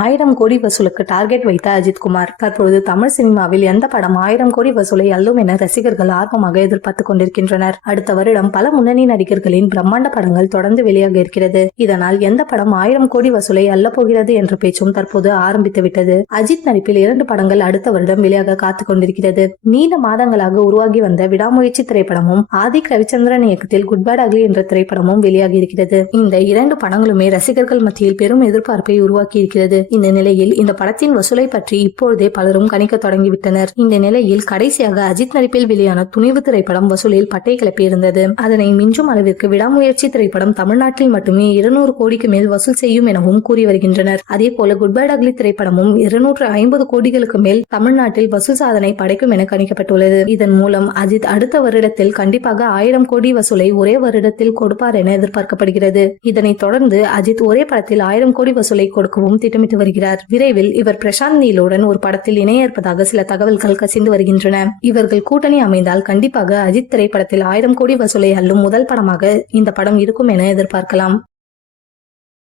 1000 கோடி வசூலுக்கு டார்கெட் வைத்த அஜித்குமார். தற்பொழுது தமிழ் சினிமாவில் எந்த படம் 1000 கோடி வசூலை அள்ளும் என ரசிகர்கள் ஆர்வமாக எதிர்பார்த்துக் கொண்டிருக்கின்றனர். அடுத்த வருடம் பல முன்னணி நடிகர்களின் பிரம்மாண்ட படங்கள் தொடர்ந்து வெளியாக இருக்கிறது. இதனால் எந்த படம் 1000 கோடி வசூலை அள்ளப் போகிறது என்ற பேச்சும் தற்போது ஆரம்பித்துவிட்டது. அஜித் நடிப்பில் 2 படங்கள் அடுத்த வருடம் வெளியாக காத்துக் கொண்டிருக்கிறது. நீண்ட மாதங்களாக உருவாகி வந்த விடாமுயற்சி திரைப்படமும் ஆதிக் ரவிச்சந்திரன் இயக்கத்தில் குட் பேட் அக்லி என்ற திரைப்படமும் வெளியாகி இருக்கிறது. இந்த 2 படங்களுமே ரசிகர்கள் மத்தியில் பெரும் எதிர்பார்ப்பை உருவாக்கி இருக்கிறது. இந்த நிலையில் இந்த படத்தின் வசூலை பற்றி இப்பொழுதே பலரும் கணிக்க தொடங்கிவிட்டனர். இந்த நிலையில் கடைசியாக அஜித் நடிப்பில் வெளியான துணிவு திரைப்படம் வசூலில் பட்டை கிளப்பியிருந்தது. அதனை மிஞ்சும் அளவிற்கு விடாமுயற்சி திரைப்படம் தமிழ்நாட்டில் மட்டுமே 200 கோடிக்கு மேல் வசூல் செய்யும் எனவும் கூறி வருகின்றனர். அதே போல குட் பேட் அக்லி திரைப்படமும் 250 கோடிகளுக்கு மேல் தமிழ்நாட்டில் வசூல் சாதனை படைக்கும் என கணிக்கப்பட்டுள்ளது. இதன் மூலம் அஜித் அடுத்த வருடத்தில் கண்டிப்பாக 1000 கோடி வசூலை ஒரே வருடத்தில் கொடுப்பார் என எதிர்பார்க்கப்படுகிறது. இதனைத் தொடர்ந்து அஜித் ஒரே படத்தில் 1000 கோடி வசூலை கொடுக்கவும் திட்டமிட்டு வருகிறார். விரைவில் இவர் பிரசாந்த் நீலுடன் ஒரு படத்தில் இணைய இருப்பதாக சில தகவல்கள் கசிந்து வருகின்றன. இவர்கள் கூட்டணி அமைந்தால் கண்டிப்பாக அஜித் திரைப்படத்தில் 1000 கோடி வசூலை அள்ளும் முதல் படமாக இந்த படம் இருக்கும் என எதிர்பார்க்கலாம்.